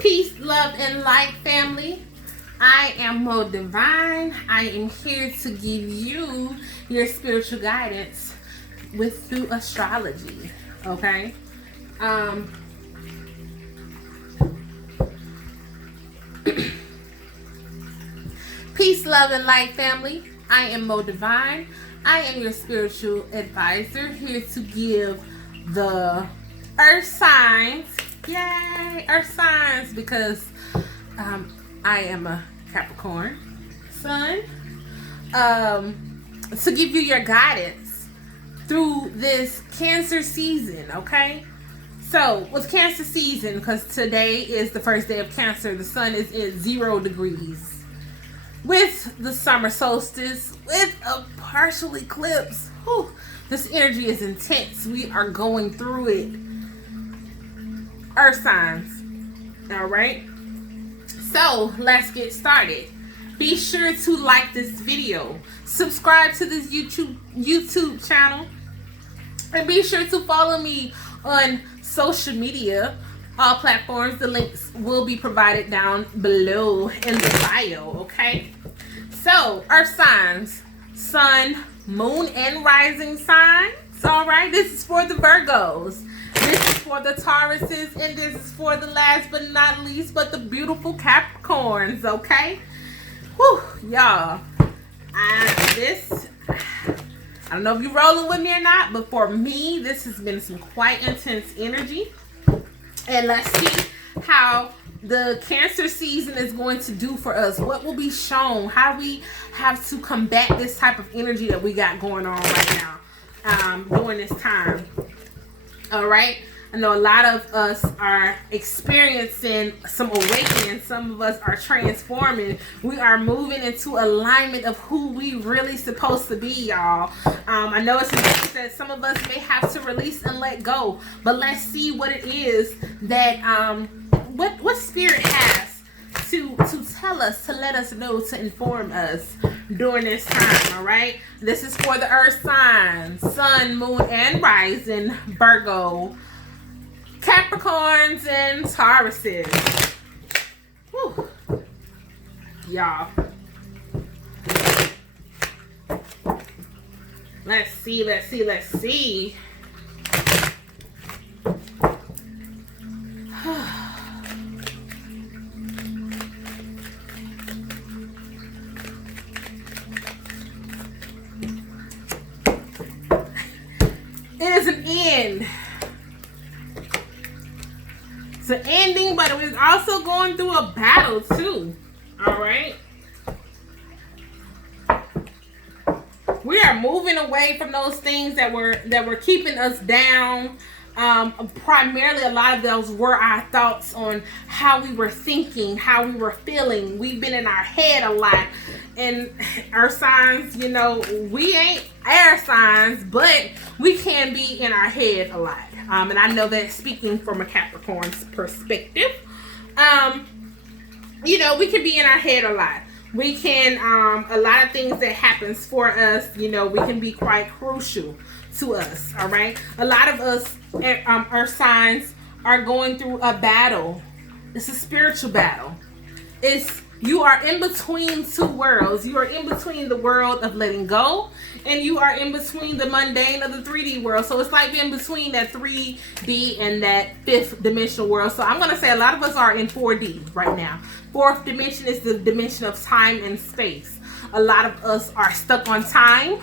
Peace, love, and light, family. I am Mo Divine. I am here to give you your spiritual guidance through astrology. Okay. Peace, love, and light, family. I am Mo Divine. I am your spiritual advisor, here to give the earth signs. Yay, earth signs, because I am a Capricorn sun. To give you your guidance through this Cancer season, okay? So, with Cancer season, because today is the first day of Cancer, the sun is at 0 degrees. With the summer solstice, with a partial eclipse, this energy is intense. We are going through it. Earth signs. All right. So let's get started. Be sure to like this video, subscribe to this YouTube channel, and be sure to follow me on social media. All platforms, the links will be provided down below in the bio, okay? So, earth signs, sun, moon, and rising signs, all right? This is for the Virgos. This is for the Tauruses, and this is for the last but not least, but the beautiful Capricorns, okay? Whew, y'all. I don't know if you're rolling with me or not, but for me, this has been some quite intense energy. And let's see how the Cancer season is going to do for us. What will be shown? How we have to combat this type of energy that we got going on right now during this time. All right. I know a lot of us are experiencing some awakening. Some of us are transforming. We are moving into alignment of who we really supposed to be, y'all. I know it's important that some of us may have to release and let go, but let's see what it is that what spirit has to tell us, to let us know, to inform us during this time. All right. This is for the earth signs, sun, moon, and rising, Virgo, Capricorns, and Tauruses. Whew. Y'all. Let's see. It is an end. It's an ending, but it was also going through a battle too. All right. We are moving away from those things that were keeping us down. Primarily, a lot of those were our thoughts on how we were thinking, how we were feeling. We've been in our head a lot. And earth signs, you know, we ain't air signs, but we can be in our head a lot. And I know that speaking from a Capricorn's perspective, you know, we can be in our head a lot. We can, a lot of things that happens for us, you know, we can be quite crucial to us, all right? A lot of us, earth signs, are going through a battle. It's a spiritual battle. You are in between two worlds. You are in between the world of letting go, and you are in between the mundane of the 3D world. So it's like in between that 3D and that fifth dimensional world. So I'm going to say a lot of us are in 4D right now. Fourth dimension is the dimension of time and space. A lot of us are stuck on time.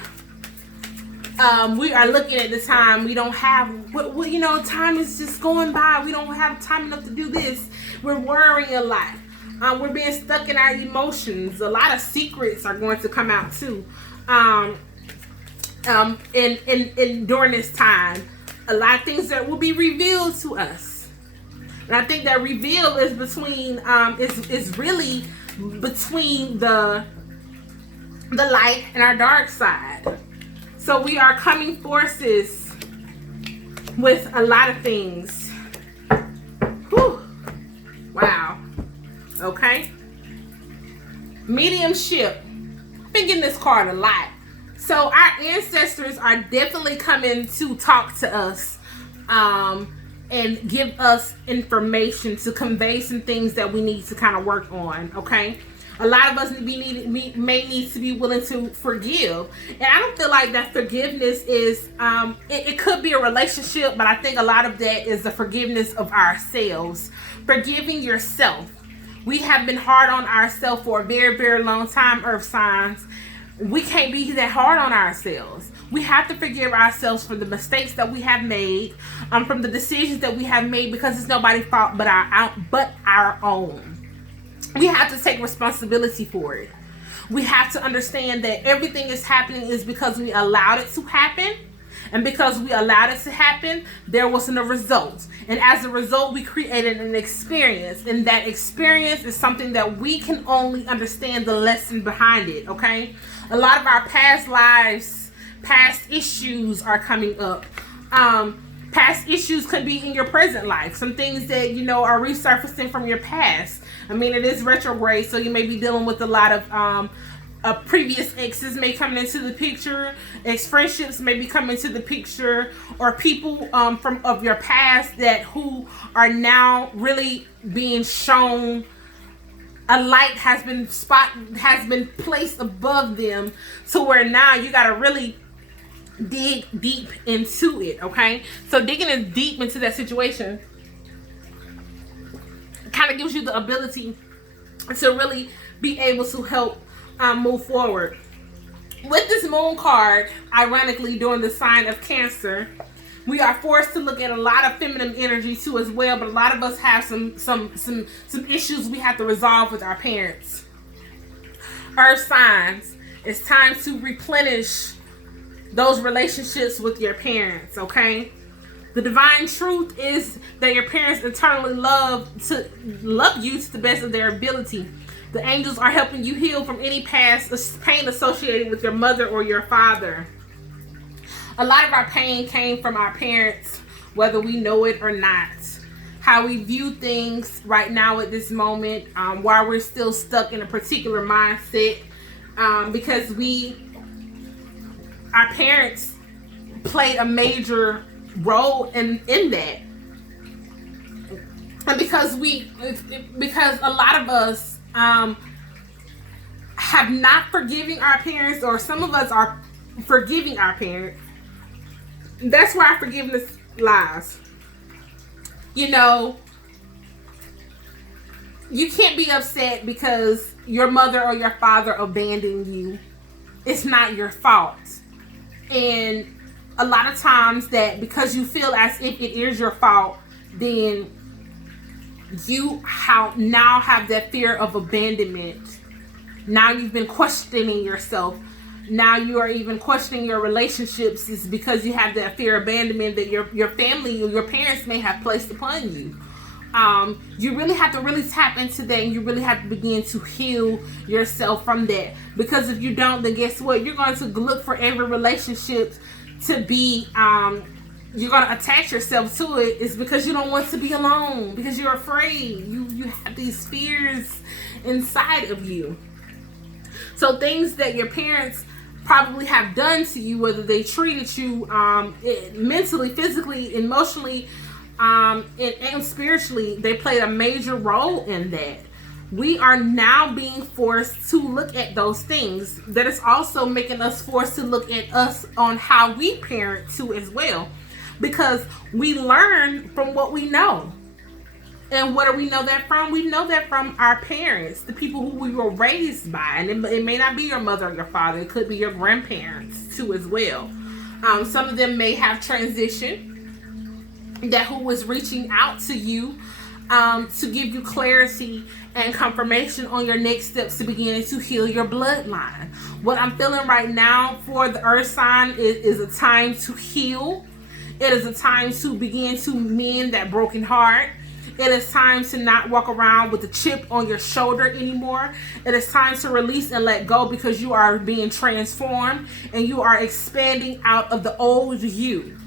We are looking at the time. We don't have, you know, time is just going by. We don't have time enough to do this. We're worrying a lot. We're being stuck in our emotions. A lot of secrets are going to come out too. During this time, a lot of things that will be revealed to us. And I think that reveal is between, is really between the light and our dark side. So we are coming forces with a lot of things. Whew. Wow. Okay. Mediumship. I've been getting this card a lot. So our ancestors are definitely coming to talk to us and give us information to convey some things that we need to kind of work on. Okay, a lot of us may need to be willing to forgive, and I don't feel like that forgiveness is it could be a relationship, but I think a lot of that is the forgiveness of ourselves, forgiving yourself. We have been hard on ourselves for a very, very long time, earth signs. We can't be that hard on ourselves. We have to forgive ourselves for the mistakes that we have made, from the decisions that we have made, because it's nobody's fault but our own. We have to take responsibility for it. We have to understand that everything is happening is because we allowed it to happen. And because we allowed it to happen, there wasn't a result. And as a result, we created an experience. And that experience is something that we can only understand the lesson behind it, okay? A lot of our past lives, past issues are coming up. Past issues could be in your present life. Some things that, are resurfacing from your past. I mean, it is retrograde, so you may be dealing with a lot of previous exes may come into the picture, ex-friendships may be coming into the picture, or people of your past who are now really being shown a light has been placed above them, to where now you got to really dig deep into it. Okay, so digging in deep into that situation kind of gives you the ability to really be able to help move forward. With this moon card, ironically during the sign of Cancer, we are forced to look at a lot of feminine energy too as well, but a lot of us have some issues we have to resolve with our parents. Earth signs, it's time to replenish those relationships with your parents, okay? The divine truth is that your parents eternally love you to the best of their ability. The angels are helping you heal from any past pain associated with your mother or your father. A lot of our pain came from our parents, whether we know it or not. How we view things right now at this moment, while we're still stuck in a particular mindset, because our parents played a major role in that. And because a lot of us have not forgiven our parents, or some of us are forgiving our parents. That's where our forgiveness lies. You can't be upset because your mother or your father abandoned you. It's not your fault. And a lot of times that because you feel as if it is your fault, then you now have that fear of abandonment. Now you've been questioning yourself. Now you are even questioning your relationships, is because you have that fear of abandonment that your family or your parents may have placed upon you. You really have to really tap into that, and you really have to begin to heal yourself from that. Because if you don't, then guess what? You're going to look for every relationship to be you're going to attach yourself to it. Is because you don't want to be alone, because you're afraid. You have these fears inside of you. So things that your parents probably have done to you, whether they treated you mentally, physically, emotionally, and spiritually, they played a major role in that. We are now being forced to look at those things. That is also making us forced to look at us on how we parent too as well. Because we learn from what we know. And where do we know that from? We know that from our parents, the people who we were raised by. And it may not be your mother or your father. It could be your grandparents too as well. Some of them may have transitioned, that who was reaching out to you to give you clarity and confirmation on your next steps to begin to heal your bloodline. What I'm feeling right now for the earth sign is a time to heal. It is a time to begin to mend that broken heart. It is time to not walk around with a chip on your shoulder anymore. It is time to release and let go, because you are being transformed and you are expanding out of the old you.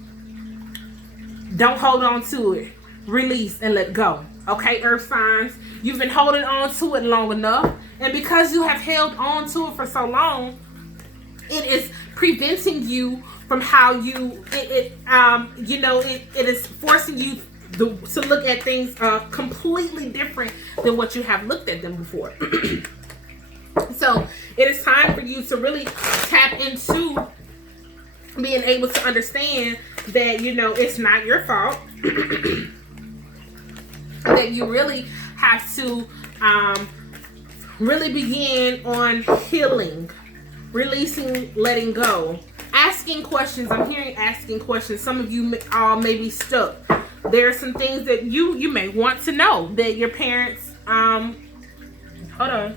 Don't hold on to it. Release and let go. Okay, earth signs, you've been holding on to it long enough, and because you have held on to it for so long, it is preventing you from how it is forcing you to look at things completely different than what you have looked at them before. So it is time for you to really tap into being able to understand that, you know, it's not your fault. That you really have to really begin on healing, releasing, letting go, asking questions. I'm hearing asking questions. Some of you may be stuck. There are some things that you may want to know that your parents hold on.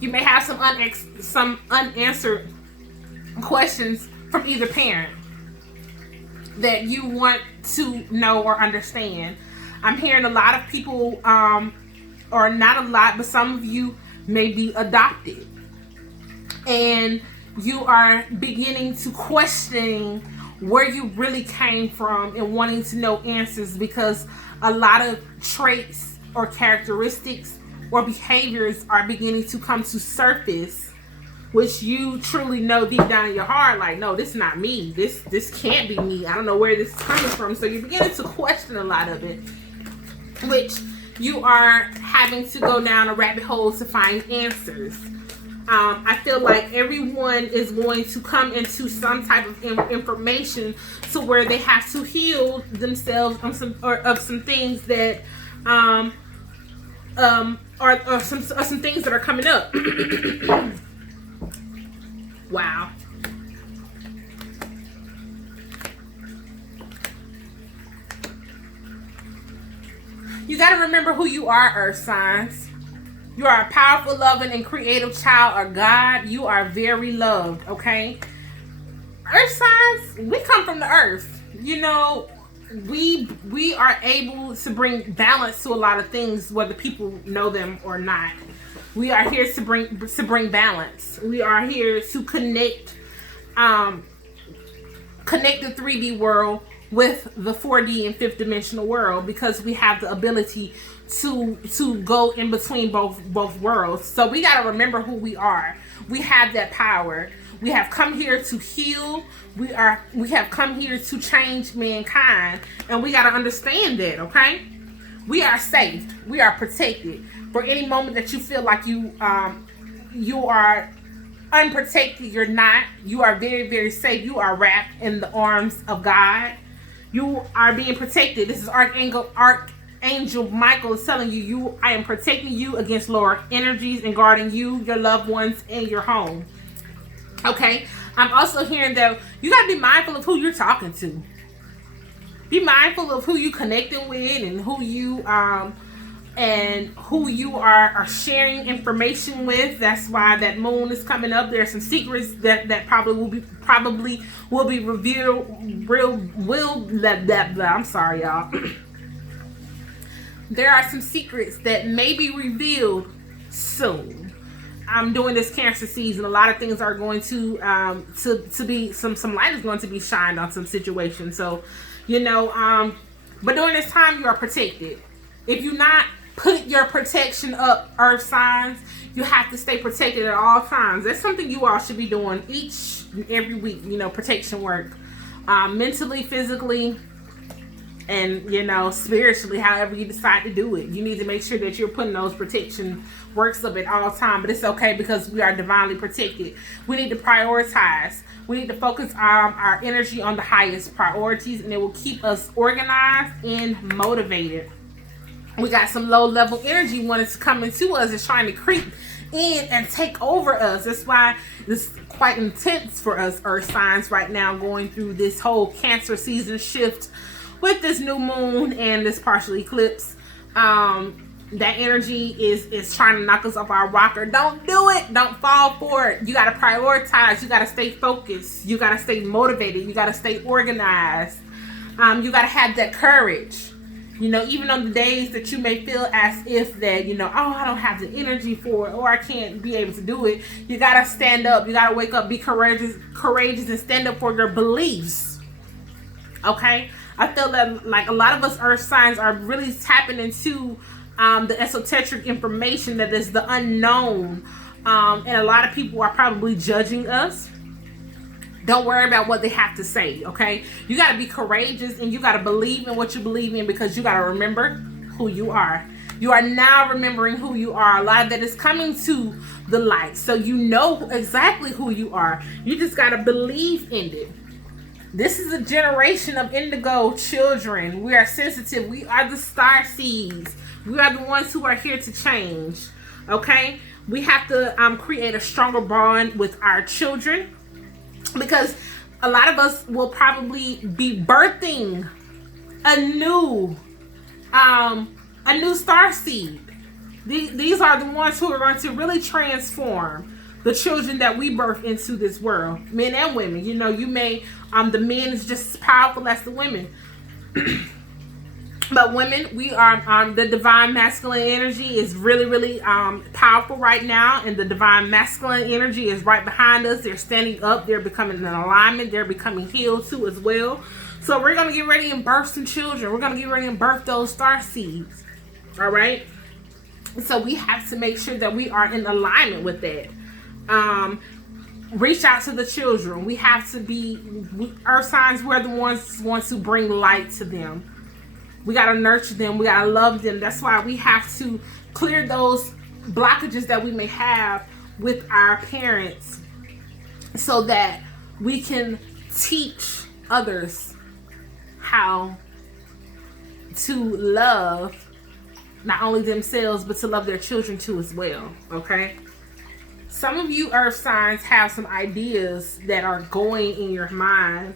You may have some unanswered questions from either parent that you want to know or understand. I'm hearing a lot of people, or not a lot, but some of you may be adopted. And you are beginning to question where you really came from and wanting to know answers, because a lot of traits or characteristics or behaviors are beginning to come to surface, which you truly know deep down in your heart, like, no, this is not me. This can't be me. I don't know where this is coming from. So you're beginning to question a lot of it, which you are having to go down a rabbit hole to find answers. I feel like everyone is going to come into some type of information to where they have to heal themselves of some things that or some things that are coming up. Wow. You got to remember who you are, Earth signs. You are a powerful, loving, and creative child of God. You are very loved, okay? Earth signs, we come from the earth. You know, we are able to bring balance to a lot of things, whether people know them or not. We are here to bring balance. We are here to connect the 3D world with the 4D and 5th dimensional world, because we have the ability to go in between both worlds. So we got to remember who we are. We have that power. We have come here to heal. We have come here to change mankind, and we got to understand that, okay? We are safe. We are protected. For any moment that you feel like you are unprotected, you're not. You are very, very safe. You are wrapped in the arms of God. You are being protected. This is Archangel Michael is telling you, I am protecting you against lower energies and guarding you, your loved ones, and your home. Okay? I'm also hearing that you got to be mindful of who you're talking to. Be mindful of who you connecting with and who you are sharing information with. That's why that moon is coming up. There are some secrets that probably will be revealed. I'm sorry, y'all. There are some secrets that may be revealed soon. I'm doing this Cancer season. A lot of things are going to be some light is going to be shined on some situations. So, you know, but during this time you are protected. If you're not put your protection up, Earth signs, you have to stay protected at all times. That's something you all should be doing each and every week. You know, protection work, mentally, physically, and, you know, spiritually, however you decide to do it. You need to make sure that you're putting those protection works up at all time. But it's okay, because we are divinely protected. We need to prioritize. We need to focus our energy on the highest priorities, and it will keep us organized and motivated. We got some low level energy wanting to come into us. It's trying to creep in and take over us. That's why this is quite intense for us, Earth signs, right now, going through this whole Cancer season shift with this new moon and this partial eclipse. That energy is trying to knock us off our rocker. Don't do it. Don't fall for it. You got to prioritize. You got to stay focused. You got to stay motivated. You got to stay organized. You got to have that courage. You know, even on the days that you may feel as if that, you know, oh, I don't have the energy for it, or I can't be able to do it. You got to stand up. You got to wake up, be courageous and stand up for your beliefs. Okay? I feel that, like, a lot of us Earth signs are really tapping into the esoteric information that is the unknown. And a lot of people are probably judging us. Don't worry about what they have to say, okay? You got to be courageous, and you got to believe in what you believe in, because you got to remember who you are. You are now remembering who you are. A lot of that is coming to the light, so you know exactly who you are. You just got to believe in it. This is a generation of indigo children. We are sensitive. We are the star seeds. We are the ones who are here to change, okay? We have to create a stronger bond with our children, because a lot of us will probably be birthing a new star seed. These are the ones who are going to really transform the children that we birth into this world, men and women. You know, you may the men is just as powerful as the women. But women, we are the divine masculine energy is really, really powerful right now, and the divine masculine energy is right behind us. They're standing up. They're becoming in alignment. They're becoming healed too as well. So we're gonna get ready and birth some children. We're gonna get ready and birth those star seeds. All right. So we have to make sure that we are in alignment with that. Reach out to the children. We have to be earth signs. We're the ones want to bring light to them. We got to nurture them. We got to love them. That's why we have to clear those blockages that we may have with our parents, so that we can teach others how to love not only themselves, but to love their children too as well, okay? Some of you earth signs have some ideas that are going in your mind.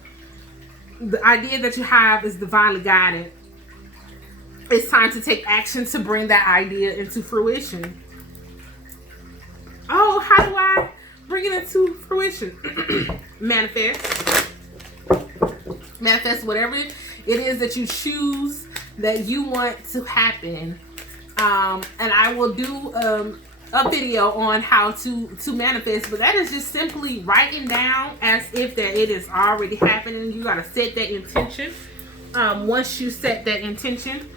The idea that you have is divinely guided. It's time to take action to bring that idea into fruition. Oh, how do I bring it into fruition? Manifest. Manifest whatever it is that you choose that you want to happen. And I will do a video on how to manifest, but that is just simply writing down as if that it is already happening. You got to set that intention. Once you set that intention,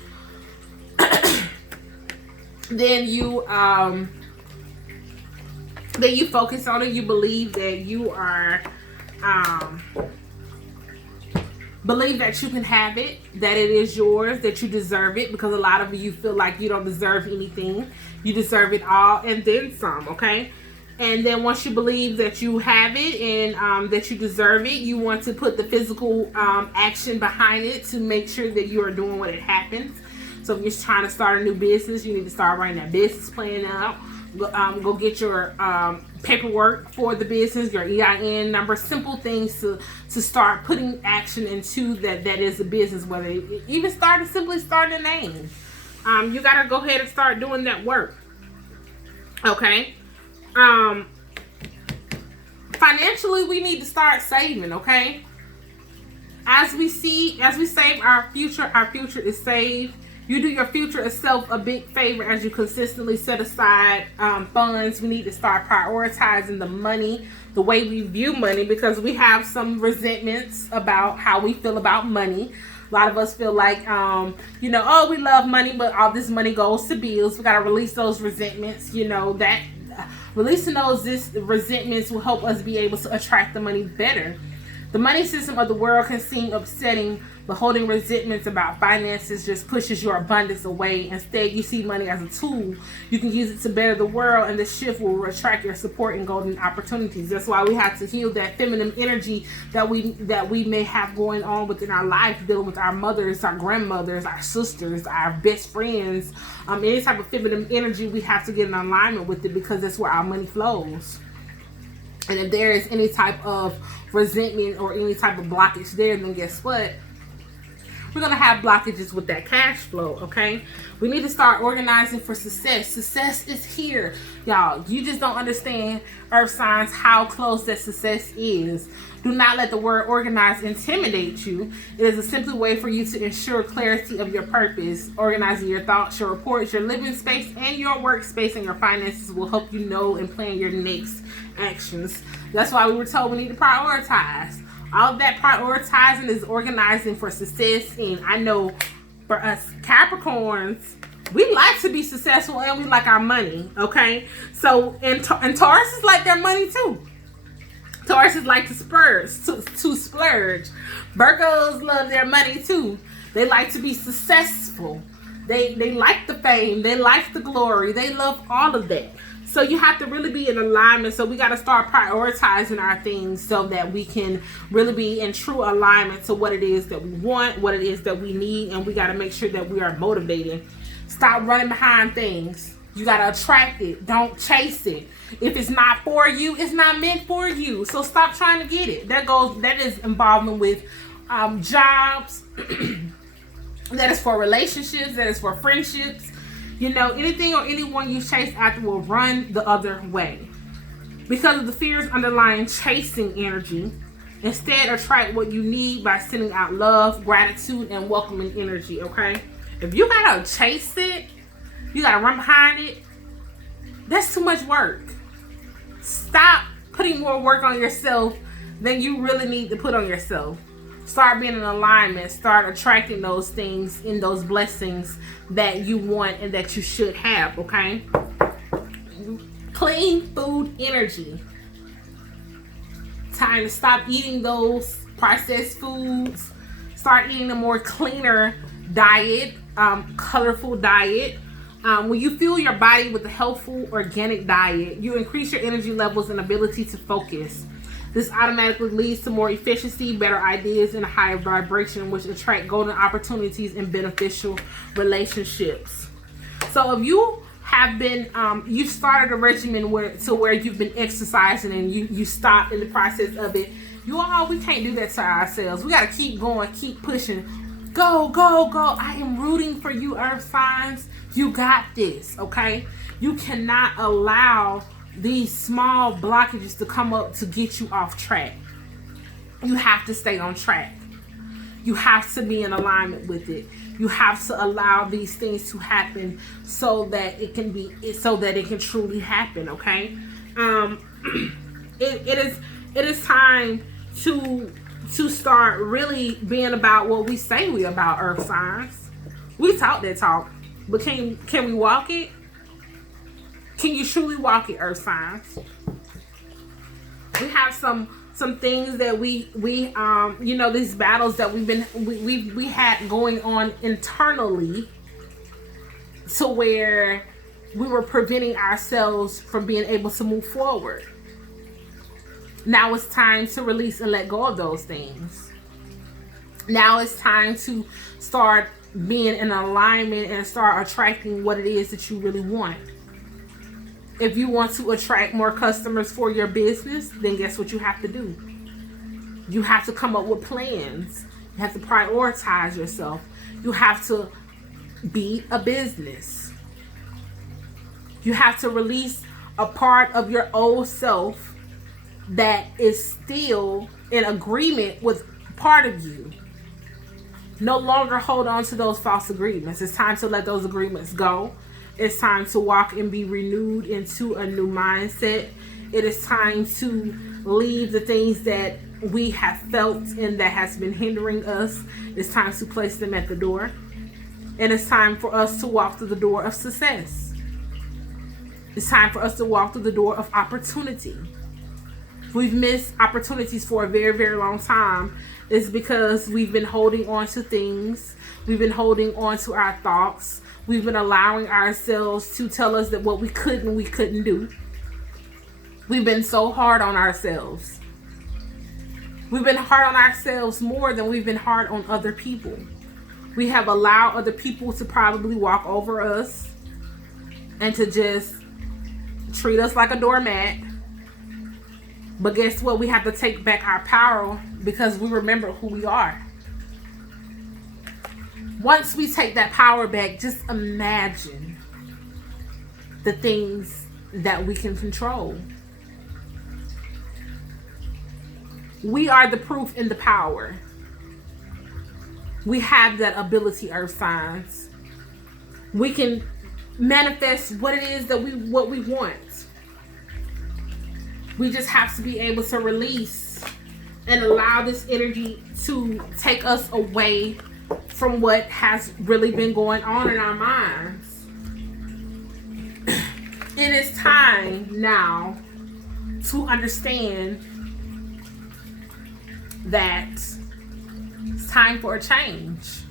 then you focus on it. You believe that you are believe that you can have it, that it is yours, that you deserve it, because a lot of you feel like you don't deserve anything. You deserve it all and then some, okay? And then once you believe that you have it and that you deserve it, you want to put the physical action behind it to make sure that you are doing what it happens. So if you're trying to start a new business, you need to start writing that business plan out. Go get your paperwork for the business, your EIN number, simple things to start putting action into that is a business, whether even simply start a name. You got to go ahead and start doing that work. Okay. Financially, we need to start saving, okay? As we save our future is saved. You do your future self a big favor as you consistently set aside funds. We need to start prioritizing the money, the way we view money, because we have some resentments about how we feel about money. A lot of us feel like, we love money, but all this money goes to bills. We got to release those resentments. That releasing those resentments will help us be able to attract the money better. The money system of the world can seem upsetting, but holding resentments about finances just pushes your abundance away. Instead, you see money as a tool. You can use it to better the world, and the shift will attract your support and golden opportunities. That's why we have to heal that feminine energy that we may have going on within our life, dealing with our mothers, our grandmothers, our sisters, our best friends. Any type of feminine energy, we have to get in alignment with it, because that's where our money flows. And if there is any type of resentment or any type of blockage there, then guess what? We're going to have blockages with that cash flow, okay? We need to start organizing for success. Success is here, y'all. You just don't understand, earth signs, how close that success is. Do not let the word organize intimidate you. It is a simple way for you to ensure clarity of your purpose. Organizing your thoughts, your reports, your living space, and your workspace and your finances will help you know and plan your next actions. That's why we were told we need to prioritize. All of that prioritizing is organizing for success. And I know for us Capricorns, we like to be successful and we like our money, okay? So, and Taurus is like their money too. Tauruses like to splurge. Virgos love their money too. They like to be successful. They like the fame. They like the glory. They love all of that. So you have to really be in alignment. So we got to start prioritizing our things so that we can really be in true alignment to what it is that we want, what it is that we need, and we got to make sure that we are motivated. Stop running behind things. You got to attract it. Don't chase it. If it's not for you, it's not meant for you. So stop trying to get it. That is involvement with jobs. That is for relationships. That is for friendships. You know, anything or anyone you chase after will run the other way. Because of the fears underlying chasing energy, instead attract what you need by sending out love, gratitude, and welcoming energy, okay? If you gotta chase it, you gotta run behind it, that's too much work. Stop putting more work on yourself than you really need to put on yourself. Start being in alignment. Start attracting those things and those blessings that you want and that you should have, okay? Clean food energy. Time to stop eating those processed foods. Start eating a more cleaner diet, colorful diet. When you fuel your body with a healthful, organic diet, you increase your energy levels and ability to focus. This automatically leads to more efficiency, better ideas, and a higher vibration, which attract golden opportunities and beneficial relationships. So if you have been, you started a regimen where you've been exercising and you stopped in the process of it, we can't do that to ourselves. We got to keep going, keep pushing. Go, go, go. I am rooting for you, Earth signs. You got this, okay? You cannot allow these small blockages to come up to get you off track. You have to stay on track. You have to be in alignment with it. You have to allow these things to happen so that it can truly happen, okay? It is time to start really being about what we say we about, Earth signs. We talk that talk, but can we walk it? Can you truly walk it, Earth signs? We have some things that we these battles that we had going on internally, to where we were preventing ourselves from being able to move forward. Now it's time to release and let go of those things. Now it's time to start being in alignment and start attracting what it is that you really want. If you want to attract more customers for your business, then guess what you have to do? You have to come up with plans. You have to prioritize yourself. You have to be a business. You have to release a part of your old self that is still in agreement with part of you. No longer hold on to those false agreements. It's time to let those agreements go. It's time to walk and be renewed into a new mindset. It is time to leave the things that we have felt and that has been hindering us. It's time to place them at the door. And it's time for us to walk through the door of success. It's time for us to walk through the door of opportunity. We've missed opportunities for a very, very long time. It's because we've been holding on to things. We've been holding on to our thoughts. We've been allowing ourselves to tell us that what we couldn't do. We've been so hard on ourselves. We've been hard on ourselves more than we've been hard on other people. We have allowed other people to probably walk over us and to just treat us like a doormat. But guess what? We have to take back our power because we remember who we are. Once we take that power back, just imagine the things that we can control. We are the proof in the power. We have that ability, Earth signs. We can manifest what it is that we want. We just have to be able to release and allow this energy to take us away from what has really been going on in our minds. It is time now to understand that it's time for a change.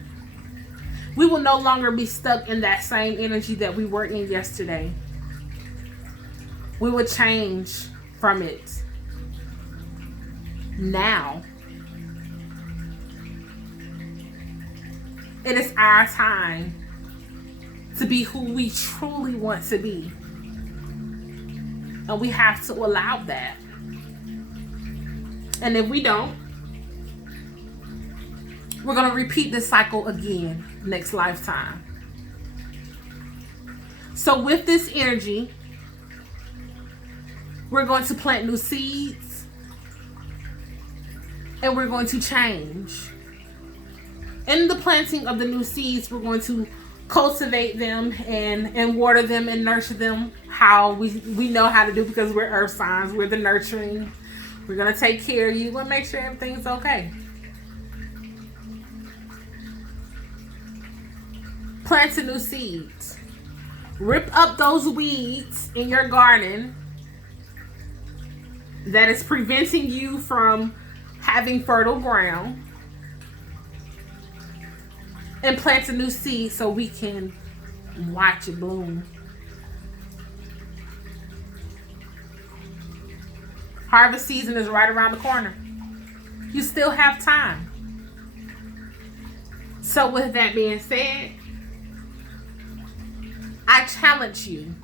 We will no longer be stuck in that same energy that we were in yesterday. We will change from it now. It is our time to be who we truly want to be. And we have to allow that. And if we don't, we're going to repeat this cycle again next lifetime. So with this energy, we're going to plant new seeds and we're going to change. In the planting of the new seeds, we're going to cultivate them and water them and nurture them how we know how to do, because we're earth signs. We're the nurturing. We're going to take care of you. We're going to make sure everything's okay. Plant new seeds. Rip up those weeds in your garden that is preventing you from having fertile ground. And plant a new seed so we can watch it bloom. Harvest season is right around the corner. You still have time. So with that being said, I challenge you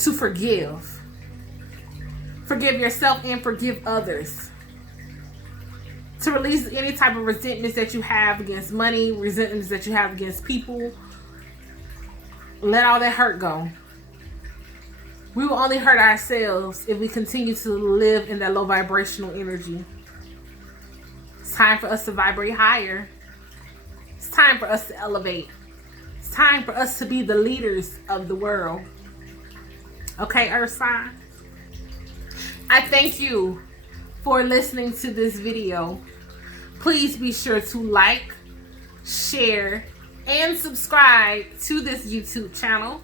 to forgive. Forgive yourself and forgive others. To release any type of resentments that you have against money, resentments that you have against people. Let all that hurt go. We will only hurt ourselves if we continue to live in that low vibrational energy. It's time for us to vibrate higher. It's time for us to elevate. It's time for us to be the leaders of the world. Okay, Earth signs? I thank you for listening to this video. Please be sure to like, share, and subscribe to this YouTube channel.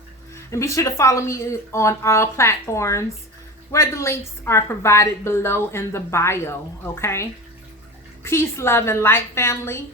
And be sure to follow me on all platforms where the links are provided below in the bio, okay? Peace, love, and light, family.